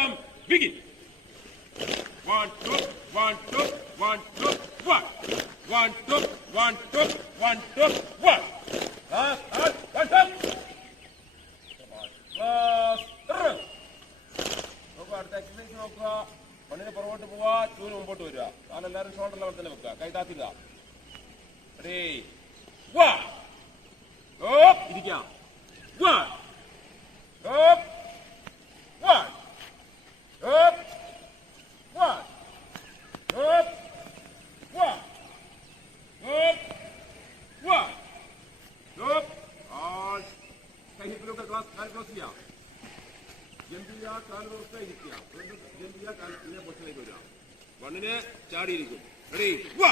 ആരംഭിക്കാം begin one two one two one two one one two one two one two one നോക്കുക അടുത്ത exercise നോക്കുക. മണ്ണിന് പുറകോട്ട് പോവാ ചൂര് മുമ്പോട്ട് വരിക. കാലെല്ലാവരും ഷോൾഡർ ലെവൽ തന്നെ വെക്കുക. കൈ താത്തില്ല റെഡി വാ ഓപ്പ് ഇരിക്കാം. വൺ ஜாடி இருக்கும் ரெடி வா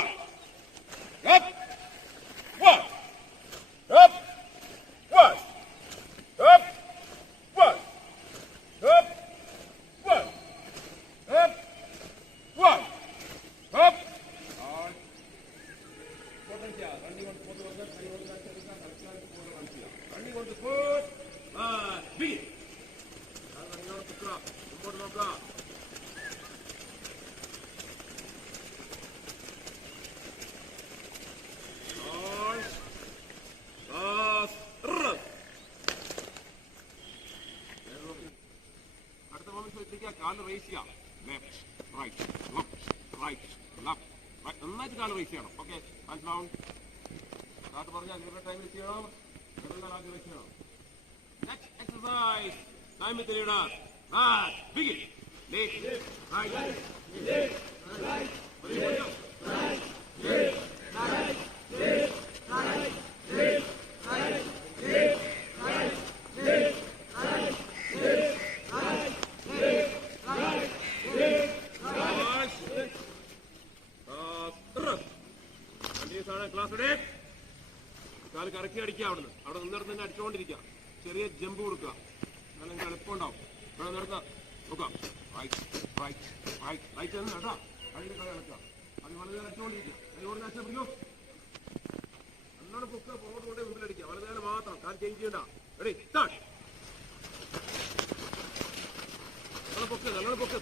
കാല് റേസ് ചെയ്യാം left right left right left right നന്നായിട്ട് കാല് റേസ് ചെയ്യണം ഓക്കെ മനസ്സിലാവും അത് പറഞ്ഞാൽ ഇവരുടെ ടൈമിൽ ചെയ്യണം ഇവരുടെ ആദ്യം റേസ് ചെയ്യണം next exercise time with leader begin left right class കറക്കി അടിക്കുക അവിടുന്ന്. അവിടെ നിന്നിടത്ത് തന്നെ അടിച്ചുകൊണ്ടിരിക്കുക ചെറിയ ജമ്പ് കൊടുക്കുക. നിങ്ങൾക്ക് എളുപ്പം ഉണ്ടാവും ഇവിടെ നിർത്താം നോക്കാം റൈറ്റ് റൈറ്റ് റൈറ്റ് റൈറ്റ് കേട്ടോ. അതിന്റെ കളി നടക്കുക അത് വളരെ അടിച്ചുകൊണ്ടിരിക്കുക അതിനോട് നാശം പിടിക്കൂ. നല്ലോണം പൊക്കുക. പുറകോട്ട് കൊണ്ടേ മുമ്പിലടിക്കുക വളരെ നേരം മാത്രം. കാൽ ചേഞ്ച് ചെയ്യണ്ട. റെഡി സ്റ്റാർട്ട് പൊക്കുക പൊക്കി.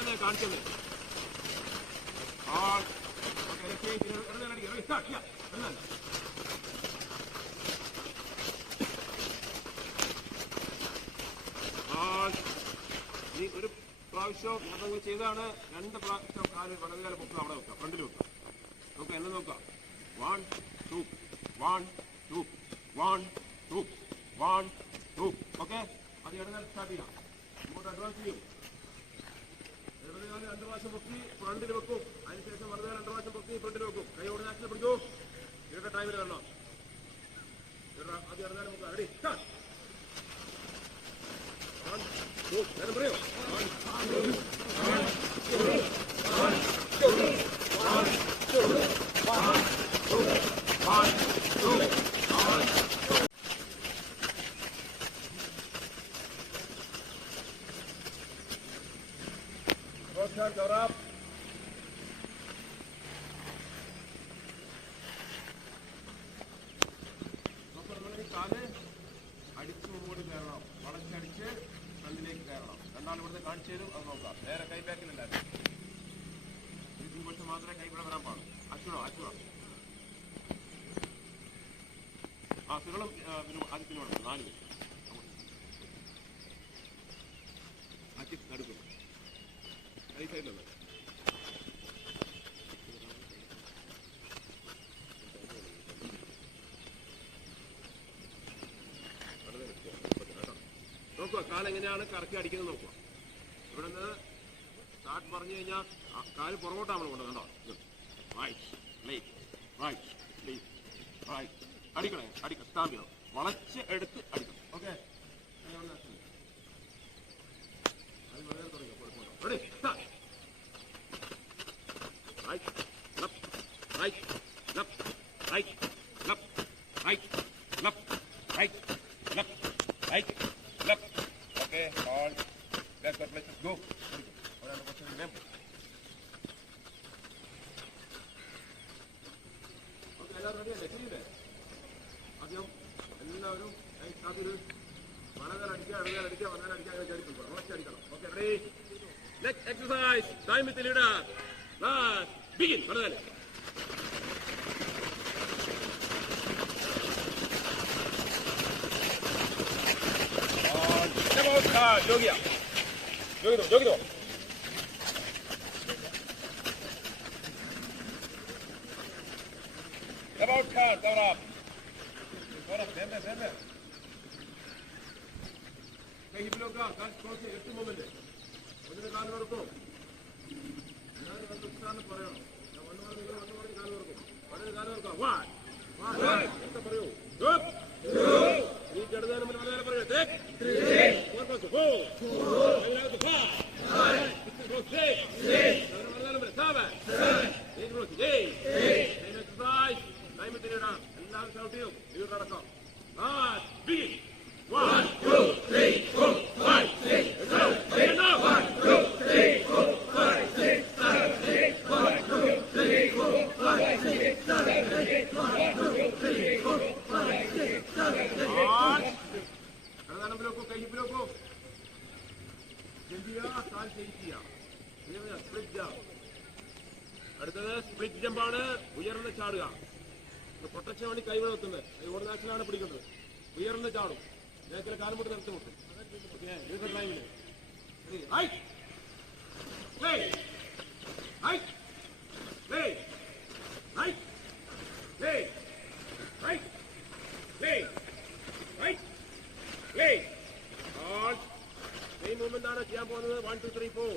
തന്നെ ഇനി ഒരു പ്രാവശ്യം അതങ്ങ് ചെയ്താണ് രണ്ട് പ്രാവശ്യം കാൽ വലതുകാല പൊക്കുക അവിടെ വെക്കുക ഫ്രണ്ടിൽ വെക്കുക നമുക്ക് എന്നെ നോക്കാം one two one two one two one two okay അത് ഇടകാലം സ്റ്റാർട്ട് ചെയ്യാം ഇങ്ങോട്ട് അഡ്വാൻസ് ചെയ്യും. ഇടതുകാലം രണ്ട് പ്രാവശ്യം പൊക്കി ഫ്രണ്ടിൽ വെക്കും. അതിനുശേഷം വെറുതെ രണ്ടു പ്രാവശ്യം പൊക്കി ഫ്രണ്ടിൽ വെക്കും. കൈയോട് നാട്ടിൽ പിടിക്കൂ ഇവരുടെ ടൈമിൽ വരണം. പറയൂ നമ്മളീ കാൽ അടിച്ച് മുമ്പോട്ട് കയറണം വളച്ചടിച്ച് ഫ്രണ്ടിലേക്ക് കയറണം രണ്ടാൾ ഇവിടുന്ന് കാണിച്ചു തരും. നോക്കാം. നേരെ കൈ ബാക്കിലല്ലായിരുന്നു ഇതിന് കുറച്ച് മാത്രമേ കൈ ഇവിടെ വരാൻ പാടുള്ളൂ. അച്ഛനോ അച്ഛനോ? ആ സുരളും വേണം നാല് പേര്. നോക്കുക കാൽ എങ്ങനെയാണ് കറക്കി അടിക്കുന്നത് നോക്കുക. ഇവിടെ നിന്ന് സ്റ്റാർട്ട് പറഞ്ഞു കഴിഞ്ഞാൽ കാൽ പുറകോട്ടാണ് നമ്മൾ കൊണ്ടത് കണ്ടോ? റൈറ്റ് റൈറ്റ് റൈറ്റ് അടിക്കണേ അടിക്കണം വളച്ച് എടുത്ത് അടിക്കണം okay ready start right left right left right left right left right left right left okay all left left go ഒരാൾ കുറച്ച് remember. Okay, എല്ലാവരും ready അല്ലേ? ചെയ്യില്ലേ? ആദ്യം എല്ലാവരും കൈ കാത്തിരു വലതല അടിക്കുക ഇടതല അടിക്കുക വലതല അടിക്കുക അങ്ങനെ ചടിക്കും ഉറച്ചടിക്കണം okay ready next exercise time with leader begin വലതല 자, 여기야. 여기도, 여기도. കൈ ഹിപ്പിലോക്ക കാൽ ക്രോസ് എട്ട് മൊമെന്റ് ഒന്നിന് കാല് കൊടുക്കും ഞാൻ കണ്ട് ഉത്സാഹം പറയണം ഞാൻ വന്ന് പറഞ്ഞ് നിങ്ങൾ വന്ന് പറഞ്ഞ് കാല് കൊടുക്കും അതിന് കാല് കൊടുക്കാം വൺ എന്താ പറയൂ Up. ഈ ചെറുതാനും മുന്നിൽ വളരെ പറയൂ Take. Four goes to ഉയർന്ന് ചാടും നേരത്തെ കാലം മുട്ട് നിർത്തി മുട്ടും ഓക്കെ ഏത് ടൈമില് ഹൈറ്റ് ലേ ഹൈറ്റ് ലേ ഹൈറ്റ് ലേ ഹൈറ്റ് ലേ ഹൈറ്റ് ലേ ഓൾ സെയിം മൂവ്മെന്റ് ആണ് ചെയ്യാൻ പോകുന്നത് വൺ ടു ത്രീ ഫോർ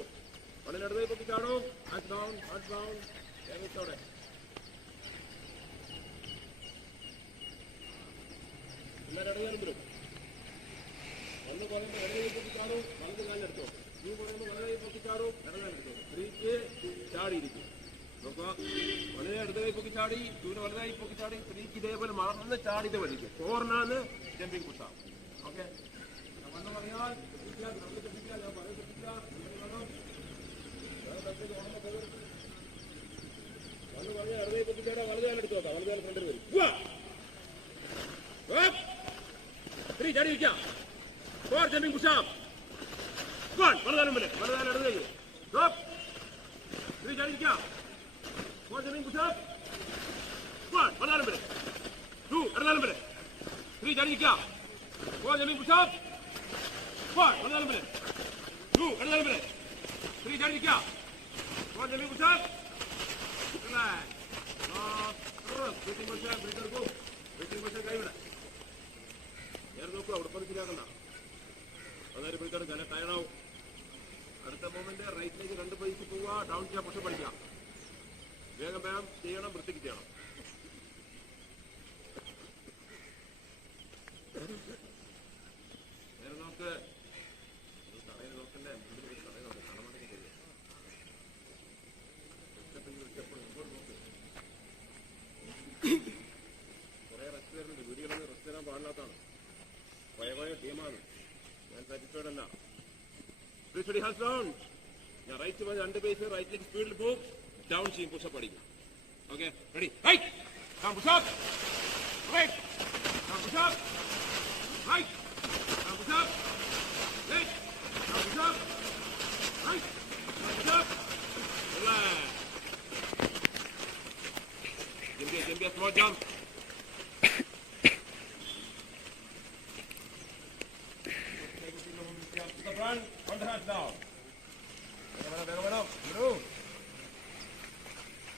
വണ്ണിന് അടുത്ത് പൊക്കി ചാടും ഹാൻഡ് ഡൗൺ ഹാൻഡ് ഡൗൺ വേഗത്തോടെ ഒന്ന് നീ ചാടിയിരിക്കും വലതായി ഇതേപോലെ മറന്ന് ചാടി ഇത് വലിക്കും ചോറിനാണ് ജമ്പിങ് പുഷ ഓക്കെ വന്ന് പറഞ്ഞാൽ ഞാൻ പോകരുത്. വന്ന് വലത് കാലെടുത്ത് जड़ी जड़ी क्या? और ज़मीन कुछ आप कौन? बड़दान मिले। बड़दान लड़ रही है। जड़ी जड़ी क्या? और ज़मीन कुछ आप कौन? बड़दान मिले। तू अरदान मिले। थ्री जड़ी क्या? और ज़मीन कुछ आप कौन? बड़दान मिले। तू अरदान मिले। थ्री जड़ी क्या? और ज़मीन कुछ आप चला ब्रिटिंग बच्चा ब्रिटर को। ब्रिटिंग बच्चा कहीं बड़ा നോക്കൂ അവിടെ പതി ശരിയാക്കണ്ട. അന്നേരം പോയിട്ടാണ് ഞാൻ ടയർഡാവും അടുത്ത മൂമെന്റ് റൈറ്റിലേക്ക് രണ്ട് പൈസ പോവുക. ഡൗൺ ചെയ്യാം പക്ഷെ പഠിക്കാം. വേഗം വേഗം ചെയ്യണം വൃത്തിക്ക് ചെയ്യണം. ഭയമായ ടീമാണ് ഞാൻ സാറ്റിസ്ഫൈഡ് അല്ല സ്റ്റഡി ഹാൻഡ് ഡൗൺ ഞാൻ റൈറ്റ് പോയി രണ്ട് പേസ് റൈറ്റിലേക്ക് സ്പീഡിൽ പോകും ഡൗൺ ചെയ്യും പുഷപ്പ് അടിക്കും okay ready right come pushup right come pushup right come pushup right come pushup right come pushup relax ജംബിയ ജംബിയ small jump to hold the hands down. വേഗം വേണം, വേഗം വേണം. വരൂ.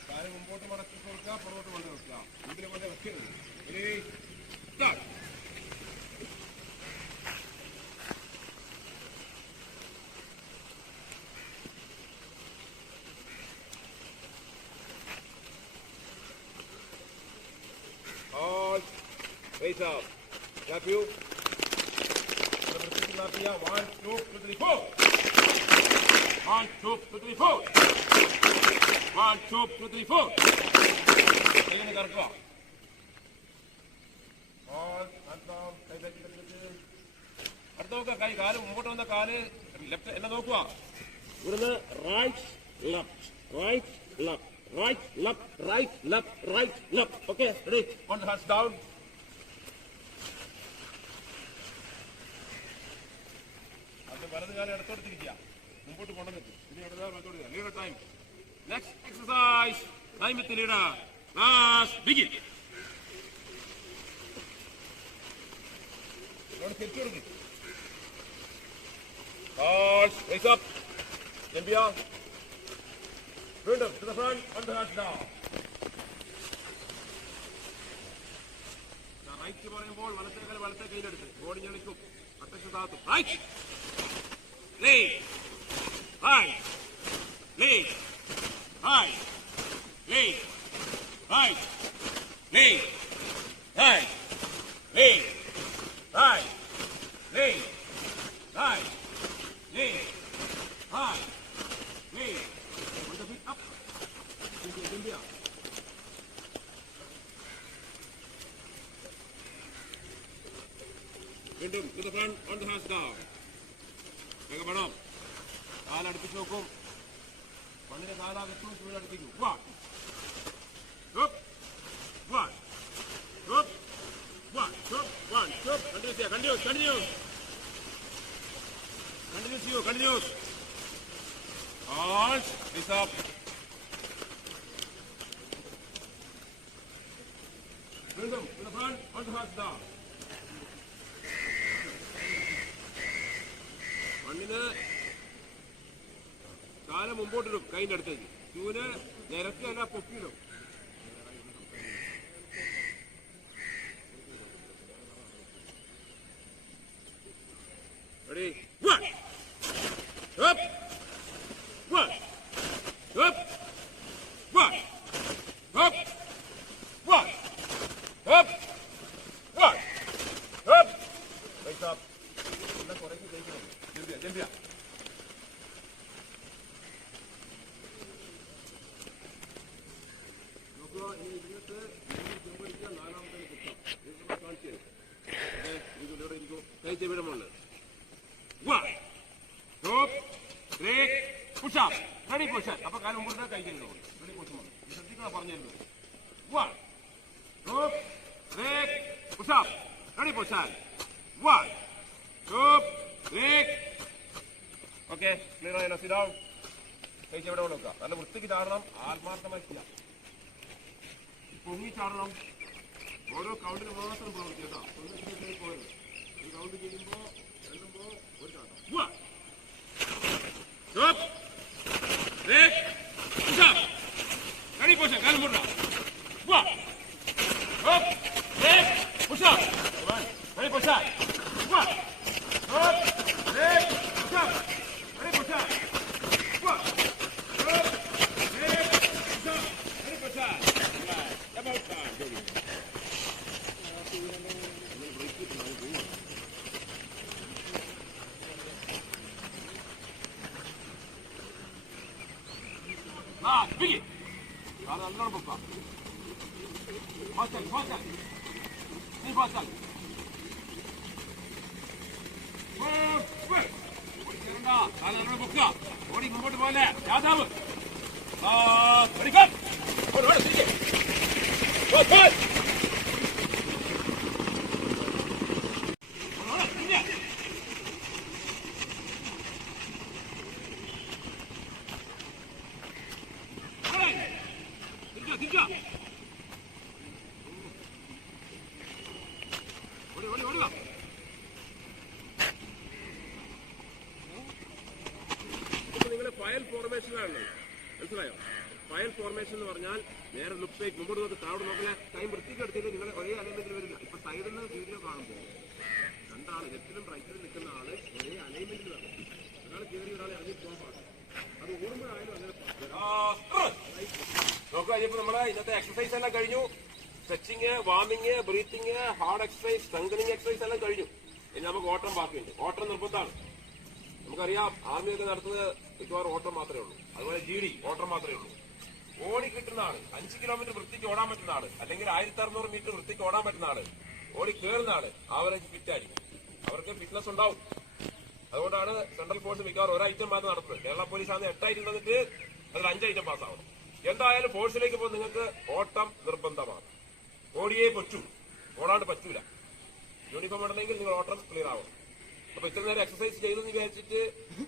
കാല് മുമ്പോട്ട് മടക്കി കൊടുക്കുക പുറകോട്ട് കൊണ്ട് വെക്കുക മുമ്പിൽ കൊണ്ട് വെക്കരുത് Ready? Start. All face up. Clap you. कर दिया one two left right left right left right, right, left, right, left. Okay, ready? One hands down. കാലം ഇടത്തോടത്തിരിക്കുക മുമ്പോട്ട് കൊണ്ടുവന്നിട്ട് ഇനി ഇടതാ വലത്തോട്ട് leader time next exercise time with leader class begin തിരിച്ചു കൊടുക്കും. വീണ്ടും to the front, on the hands down. Right പറയുമ്പോൾ വലത്തെ കാൽ വലത്തെ കയ്യിലെടുത്ത് ബോഡി ഞെളിക്കും അട്ടച്ച് താത്തും. Right 立，派，立，派，立，派，立，派，立，派，立，派，立，派，立。我这边 up，这边扔掉。Bend them to the front, on the hands down. വേഗപ്പെടാം കാലടുപ്പിച്ച് നോക്കും മണ്ണിന്റെ കാലാകത്തും ചൂടടുപ്പിക്കും one up one up one up one up continuous ചെയ്യാം continuous continuous continuous ചെയ്യൂ continuous Halt, bis up. വീണ്ടും to the front on the hands down മണ്ണിന് കാലം മുമ്പോട്ടിടും കൈൻ്റെ അടുത്തേക്ക് ചൂന് നിരത്തിയല്ല പൊക്കിയിടും Ready? One. Up. One. Up. One. Up. One. Up. One. Up. Raise up. എല്ലാം കുറയ്ക്ക് കഴിക്കണം. ജൽദിയാ, ജൽദിയാ. നോക്കുക, ഇനി മൂന്ന് ജമ്പ് അടിക്കുക, നാലാമത്തേന് കുത്താം. ഇത് നമ്മൾ കാണിച്ചു തരും. ദേ, ഇത് ഇവിടെ ഇരിക്കൂ. കൈ ചെവിയുടെ മുകളിൽ. Up. Ready position. അപ്പൊ കാലം മുമ്പോട്ട് കൈ ചെയ്യുന്നു റെഡി പൊസിഷൻ മതി ശ്രദ്ധിക്കണം പറഞ്ഞു തരുന്നത്. Stop. Break. Push up. Ready position. Stop. Break. Okay clear ആയല്ലോ സിഡൗൺ കഴിച്ച് എവിടെ നോക്കുക നല്ല വൃത്തിക്ക് ചാടണം ആത്മാർത്ഥമായി ചെയ്യാം പൊങ്ങി ചാടണം ഓരോ കൗണ്ടിന് മാത്രം പ്രവർത്തി കേട്ടോ പോകരുത് ഒരു കൗണ്ട് ചെയ്യുമ്പോ ചെല്ലുമ്പോ ഒരു ചാട്ടം. Break. Push up. Ready position. കാലം One. Stop. Break. Push up. Ready push One. Stop. Break. Push up. Ready position. One. Stop. Break. Push up. Ready position. Right. About time. Very good. ആ പിടി കാൽ നല്ലോണം പൊക്കാം fast fast നീ fast കാൽ നല്ലോണം പൊക്കുക ഓടി മുമ്പോട്ട് പോലെ രാജാവ് ആ പഠിക്കാം ഓട് ഓട് തിരികെ ഓട് ഓട് ഓട് ഓട് തിരികെ തിരിച്ചോ തിരിച്ചോ ഓടി ഓടി ഓടുക ഇപ്പൊ നിങ്ങൾ ഫയൽ ഫോർമേഷനിലാണ് മനസ്സിലായോ? ഫയൽ ഫോർമേഷൻ എന്ന് പറഞ്ഞാൽ നേരെ ലുക്ക് സൈഡ് മുമ്പോട്ട് നോക്കി താഴോട്ട് നോക്കില്ല ടൈം വൃത്തിക്ക് എടുത്തിട്ട് നിങ്ങൾ ഒരേ അലൈൻമെന്റിൽ വരില്ല. ഇപ്പൊ സൈഡിൽ നിന്ന് വീഡിയോ കാണുമ്പോൾ രണ്ടാൾ ലെഫ്റ്റിലും റൈറ്റിലും നിൽക്കുന്ന ആൾ ഒരേ അലൈൻമെന്റിൽ വരണം ഒരാൾ കയറി ഒരാളെ അതിൽ പോകാൻ അത് ഓർമ്മ ആയാലും അങ്ങനെ നോക്കുക ഇനിയിപ്പോ നമ്മൾ ഇന്നത്തെ എക്സസൈസ് എല്ലാം കഴിഞ്ഞു. Stretching വാമിങ് breathing hard exercise strengthening exercise എല്ലാം കഴിഞ്ഞു. ഇനി നമുക്ക് ഓട്ടം ബാക്കിയുണ്ട്. ഓട്ടം നിർബന്ധമാണ്. നമുക്കറിയാം ആർമിയൊക്കെ നടത്തുന്നത് മിക്കവാറും ഓട്ടം മാത്രമേ ഉള്ളൂ. അതുപോലെ ജി ഡി ഓട്ടം മാത്രമേ ഉള്ളൂ. ഓടി കിട്ടുന്ന ആൾ അഞ്ച് കിലോമീറ്റർ വൃത്തിക്ക് ഓടാൻ പറ്റുന്ന ആൾ അല്ലെങ്കിൽ ആയിരത്തി അറുന്നൂറ് മീറ്റർ വൃത്തിക്ക് ഓടാൻ പറ്റുന്ന ആൾ ഓടി കയറുന്ന ആൾ ആവറേജ് ഫിറ്റ് ആയിരിക്കും. അവർക്ക് ഫിറ്റ്നസ് ഉണ്ടാവും. അതുകൊണ്ടാണ് സെൻട്രൽ ഫോഴ്സ് മിക്കവാറും ഒരു ഐറ്റം മാത്രം നടത്തുന്നത്. കേരള പോലീസ് ആണ് എട്ട് ഐറ്റം തന്നിട്ട് അതിൽ അഞ്ച് ഐറ്റം പാസ്സാവണം എന്തായാലും ഫോഴ്സിലേക്ക് പോകുമ്പോൾ നിങ്ങൾക്ക് ഓട്ടം നിർബന്ധമാണ്. ഓടിയേ പറ്റൂ. ഓടാണ്ട് പറ്റൂല. യൂണിഫോം ഉണ്ടെങ്കിൽ നിങ്ങൾ ഓട്ടം ക്ലിയർ ആവണം. അപ്പൊ ഇത്ര നേരം എക്സസൈസ് ചെയ്തെന്ന് വിചാരിച്ചിട്ട്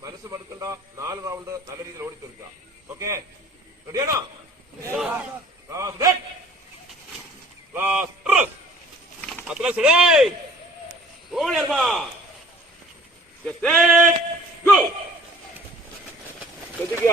മനസ്സ് മടുക്കണ്ട. നാല് റൗണ്ട് നല്ല രീതിയിൽ ഓടിത്തീർക്കുക ഓക്കെ റെഡിയാണോ! ശ്രദ്ധിക്കുക.